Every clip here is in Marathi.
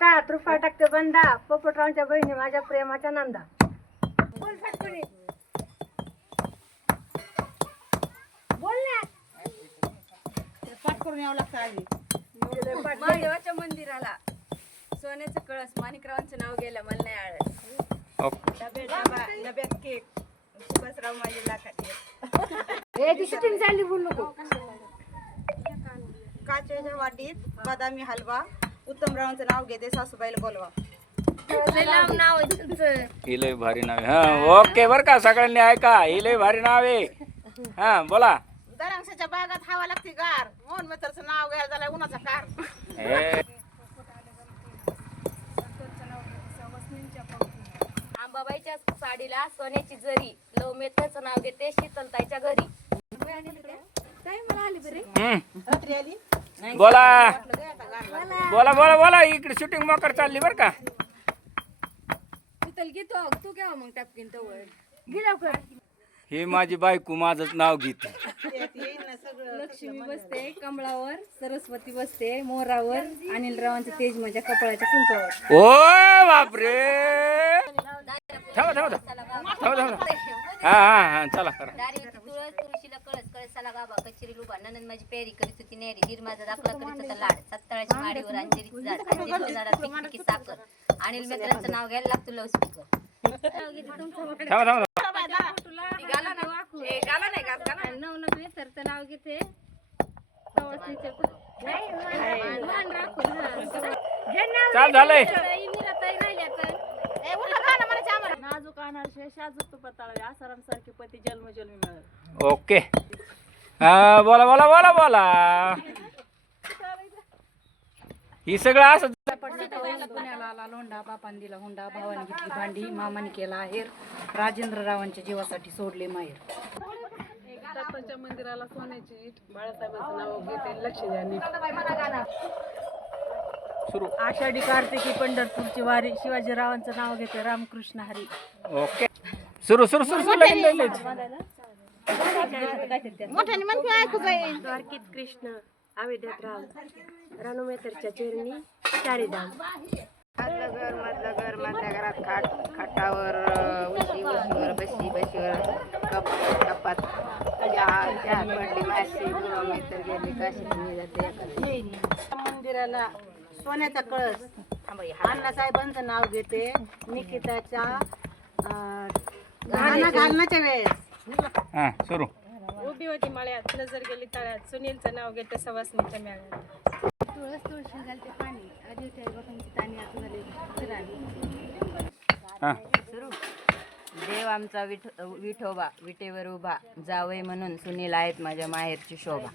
रुपया टाकते बंदा पोपटरावच्या बहिणी माझ्या प्रेमाच्या नंदा. बोल फटकडी बोल ना. पाठ करून यावं लागतं आधी. महादेवाच्या मंदिराला सोन्याचं कळस माणिकरावांचं नाव गेलं मला नाही आळस. डब्यात केक सुभाषराव माझे लाखात हे ती शूटिंग चालली बोल नको. काचेच्या वाटीत बदामी हलवा उत्तमरावांचं नाव घेते सासूबाईला बोलवा. नाव आहे तुमचं. ही लय भारी नाव आहे. हा ओके बर का सगळ्यांनी ऐका ही लय भारी नाव आहे. हा बोला. दरांशाच्या बागात हवा लागते गार मोहन मित्राचं नाव घ्यायला झालंय उन्हाचा कार. हे अंबाबाईच्या साडीला सोन्याची जरी लव मेथरचं नाव घेते शीतलताईच्या घरी. रात्री आली बोला बोला बोला बोला इकडे शूटिंग मोकर चालली बर का. शीतल घेतो तू केव्हा मग टापकीन तवळ गिरावकर ही माझी बायको माझंच नाव घेते. येईन ना सगळं. लक्ष्मी बसते कमळावर सरस्वती बसते मोरावर अनिलरावांचं तेज माझ्या कपाळाच्या कुंकावर. ओ बापरे थांबा थांबा थांबा थांबा. हा हा हा चला करा. दारी होती तुळस तुळशीला कळस कळसाला गाभा कचेरी लुबा ननंद माझी पेरी करीत होती नेरी दीर माझा दाखला करीत होता लाड सत्ताळाची माडीवर अंजेरीचं झाड अंजेरीच्या झाडात पिकपिकी साखर अनिल मित्रांचं नाव घ्यायला लागतो लाऊडस्पीकर. थांबा थांबा सरचं नाव घेते चाल झालंय. नाजूक अनारसे शाजूक तुपाताळवे आसाराम सारखे पती जन्मजन्मी मिळाले. ओके हा बोला बोला बोला बोला. ही सगळं असं पुण्याला आला लोंढा बापान दिला हुंडा भावाने घेतली भांडी मामाने केला आहेर राजेंद्ररावांच्या जीवासाठी सोडले माहेर. दत्ताच्या मंदिराला सोन्याची ईट बाळासाहेबांचं नाव घेते लक्ष द्या नीट. सुरू. आषाढी कार्तिकी पंढरपूरची वारी शिवाजीरावांचं नाव घेते रामकृष्ण हरी. ओके सुरू सुरू सुरू सुरू लगेच लगेच. मोठ्याने मन की ऐकू जाईल. द्वारकीत कृष्ण आवेद्यात राम रानुमेतरच्या चरणी चारीधाम. मधलं घर मधल्या घरात खाटावर उशीवर बशीवर कपात पडली माशी तर गेली काशी जाते. मंदिराला सोन्याचा कळस अण्णासाहेबांचं नाव घेते निकिताच्या घालण्याच्या वेळेस. हा सुरू. उभी होती मळ्यात नजर गेली तळ्यात सुनीलचं नाव घेते सवासणीच्या मेळ्यात. तुळस तुळशी घालते पाणी आधी बाबांची ताणी आतून हा देव आमचा विठोबा विटेवर उभा जावई म्हणून सुनील आहेत माझ्या माहेरची शोभा.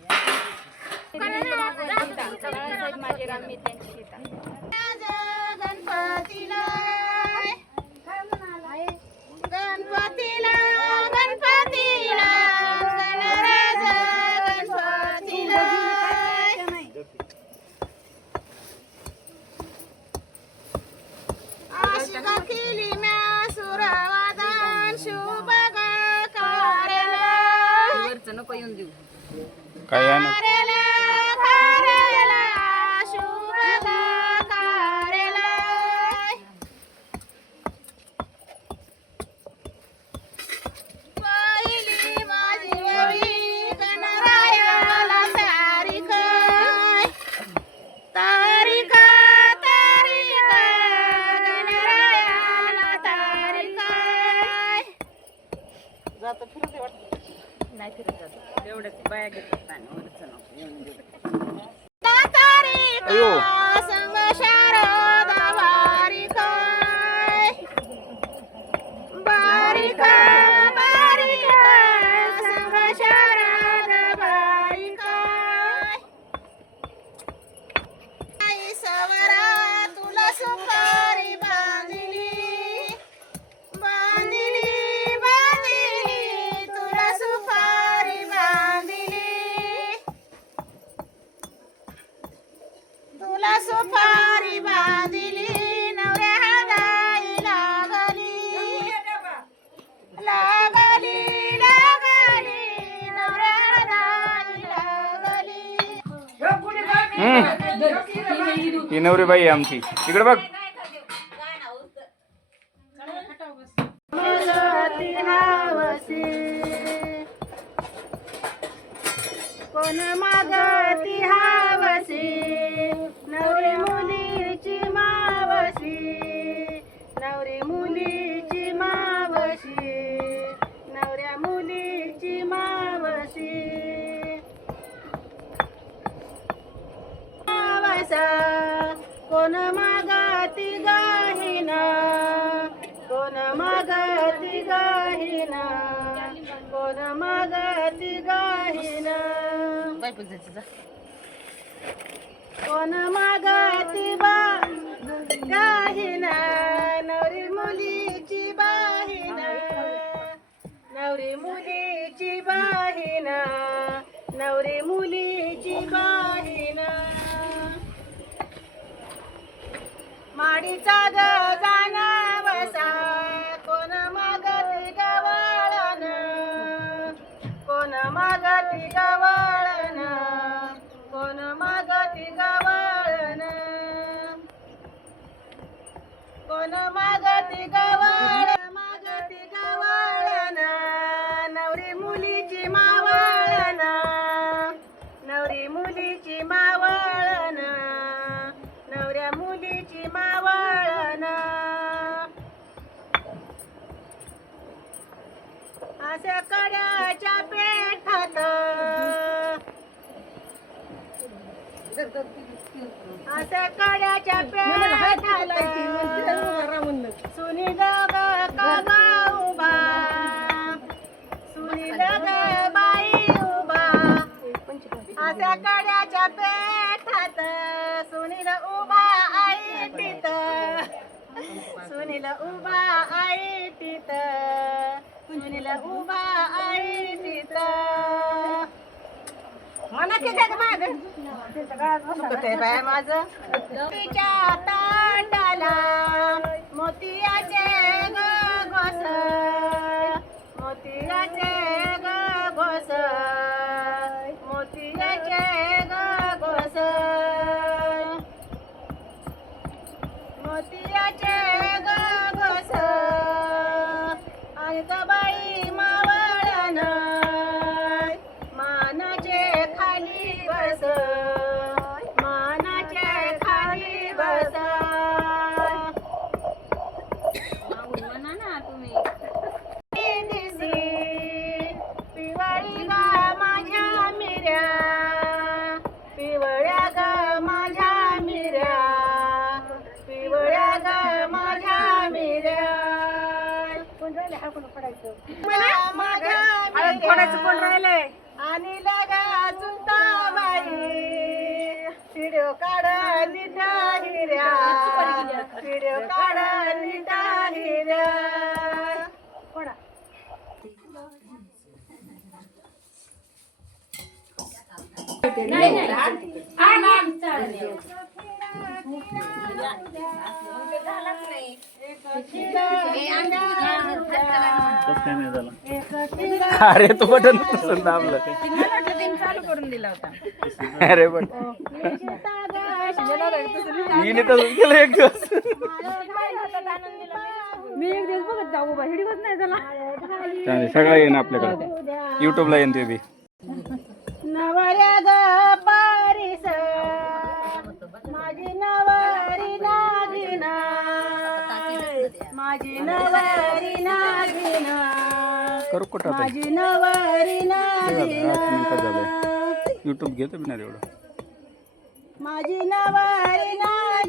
माझे राम मी त्यांची सीता. गणपतीला गणपतीला गणपतीला गणराज गणपतीला आशिका केली म्या सुरवादान शुभ कार्याला वरचं नको येऊन देऊ. काय आहे ना कार्याला शुभ कार्याला पहिली माझी ओळी गणरायाला तारीख तारीख तारीख गणरायाला तारीख. जातो फिरते वाटतं नाही फिरत जात एवढंच बाया घेतात आणि वरचं नको येऊन देऊ. तारीख अयो. संग शारदा बारीक बारीक बारीक संग शारदा बारीक आई सवरा तुला सुपारी बांधली बांधली बांधली तुला सुपारी बांधली ही नवरीबाई आहे आमची. इकडे बघ. कोण मागती हावसी नवरी मुलीची मावशी नवरी मुलीची मावशी नवऱ्या मुलीची मावशी मावसा कोण मागती गाहिना कोण मागती गाहिना कोण मागती गाहिना कोण मागती बा गाहिना नवरी मुलीची बाहिना नवरी मुलीची बाहिना नवरी मुलीची बाहिना माडीचा गजाना वसा कोण मागती गवळण कोण मागती गवळण कोण मागती गवळण कोण मागती गवळण नवरी मुलीची मावळण नवरी मुलीची मावळण नवऱ्या मुलीची मावळण अशा कड्याच्या पेठात अशा कड्याच्या पेठात सुनील कागा उभा सुनील बाई उभा अशा कड्याच्या पेठात सुनील उभा आई तिथ सुनील उभा आई तिथ सुनील उभा आई तिथ म्हणा की काय माग बाय माझं तिच्या तांडाला मोतियाचे घोस मोतियाचे घोस मोतियाचे घोस मोतियाचे घोस आणि बाई मावळण मानाचे खाली बस मानाचे खाली बस म्हणा ना तुम्ही पिवळी गा माझ्या मिऱ्या पिवळ्या गा माझ्या मिऱ्या पिवळ्या गा माझ्या मिऱ्या कोण राहिलंय आणि लगा चुलता बाई व्हिडिओ काढ लिटा हिऱ्या व्हिडिओ काढ लिटा हिऱ्या कोणा अरे तू बटन दाबलं. चालू करून दिला होता. अरे पण मी तसंच केलं एक दिवस. मी एक दिवस बघत जाऊ बा हिडीवच नाही झाला चालेल, सगळं येईन आपल्याकडे. युट्यूबला येईन ते बी. नवऱ्या ग पारिस माझी नवरी नागिना माझी नवरी नागिना करू कुठं आता? माझी नवरी नागिना 8 मिनिटं झाले. युट्यूब घेतो मी ना एवढं. माझी नवरी नागिना